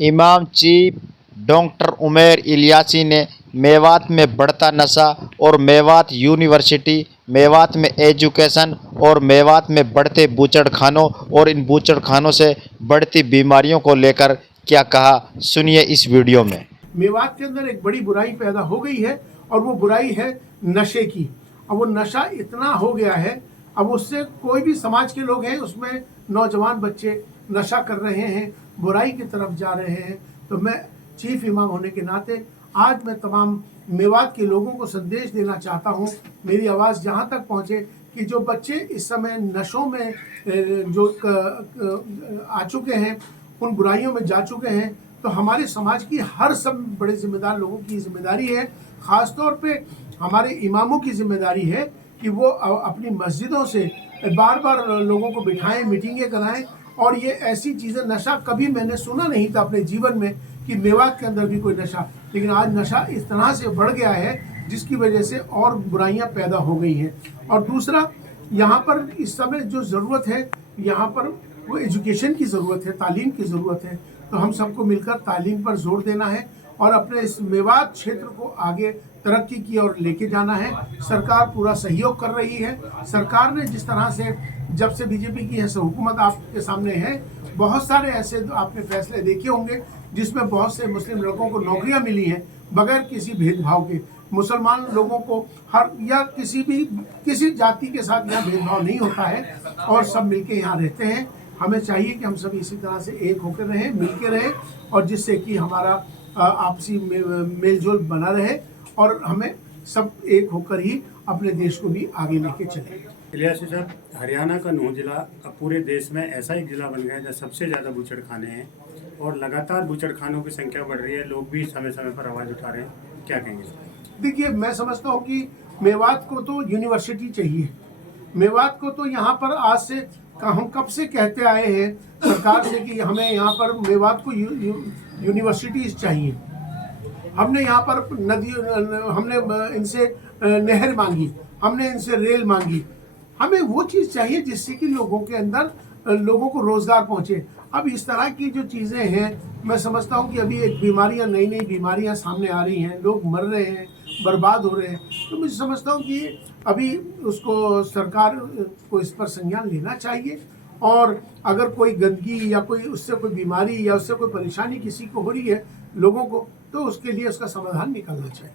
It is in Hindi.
इमाम चीफ डॉक्टर उमर इलियासी ने मेवात में बढ़ता नशा और मेवात यूनिवर्सिटी, मेवात में एजुकेशन और मेवात में बढ़ते बूचड़खानों और इन बूचड़खानों से बढ़ती बीमारियों को लेकर क्या कहा, सुनिए इस वीडियो में। मेवात के अंदर एक बड़ी बुराई पैदा हो गई है और वो बुराई है नशे की। अब वो नशा इतना हो गया है, अब उससे कोई भी समाज के लोग हैं उसमें नौजवान बच्चे नशा कर रहे हैं, बुराई की तरफ जा रहे हैं। तो मैं चीफ इमाम होने के नाते आज मैं तमाम मेवात के लोगों को संदेश देना चाहता हूँ, मेरी आवाज़ जहाँ तक पहुँचे कि जो बच्चे इस समय नशों में जो आ चुके हैं, उन बुराइयों में जा चुके हैं, तो हमारे समाज की हर सब बड़े जिम्मेदार लोगों की जिम्मेदारी है, ख़ास तौर पे हमारे इमामों की जिम्मेदारी है कि वो अपनी मस्जिदों से बार बार लोगों को बिठाएं, मीटिंगें कराएं। और ये ऐसी चीज़ें, नशा कभी मैंने सुना नहीं था अपने जीवन में कि मेवात के अंदर भी कोई नशा, लेकिन आज नशा इस तरह से बढ़ गया है जिसकी वजह से और बुराइयां पैदा हो गई हैं। और दूसरा, यहाँ पर इस समय जो ज़रूरत है, यहाँ पर वो एजुकेशन की ज़रूरत है, तालीम की ज़रूरत है। तो हम सबको मिलकर तालीम पर जोर देना है और अपने इस मेवात क्षेत्र को आगे तरक्की की ओर लेके जाना है। सरकार पूरा सहयोग कर रही है। सरकार ने जिस तरह से, जब से बीजेपी की हुकूमत आपके सामने है, बहुत सारे ऐसे आपने फैसले देखे होंगे जिसमें बहुत से मुस्लिम लड़कों को नौकरियां मिली हैं बगैर किसी भेदभाव के। मुसलमान लोगों को हर या किसी जाति के साथ यहाँ भेदभाव नहीं होता है और सब मिलके यहाँ रहते हैं। हमें चाहिए कि हम सब इसी तरह से एक होकर रहें, मिलके रहें, और जिससे कि हमारा आपसी मेलजोल बना रहे और हमें सब एक होकर ही अपने देश को भी आगे लेके चले। इलियासी साहब, हरियाणा का नूंह जिला अब पूरे देश में ऐसा एक जिला बन गया है जहाँ सबसे ज़्यादा बूचड़खाने हैं और लगातार बूचड़खानों की संख्या बढ़ रही है। लोग भी समय समय पर आवाज़ उठा रहे हैं, क्या कहेंगे? देखिए, मैं समझता हूँ कि मेवात को तो यूनिवर्सिटी चाहिए। मेवात को तो यहाँ पर आज से हम कब से कहते आए हैं सरकार से कि हमें यहाँ पर मेवात को यूनिवर्सिटीज़ चाहिए। हमने यहाँ पर हमने इनसे नहर मांगी, हमने इनसे रेल मांगी। हमें वो चीज़ चाहिए जिससे कि लोगों के अंदर लोगों को रोज़गार पहुँचे। अब इस तरह की जो चीज़ें हैं, मैं समझता हूँ कि अभी एक नई नई बीमारियाँ सामने आ रही हैं, लोग मर रहे हैं, बर्बाद हो रहे हैं। तो मैं समझता हूँ कि अभी उसको सरकार को इस पर संज्ञान लेना चाहिए और अगर कोई गंदगी या कोई उससे कोई बीमारी या उससे कोई परेशानी किसी को हो रही है लोगों को, तो उसके लिए उसका समाधान निकालना चाहिए।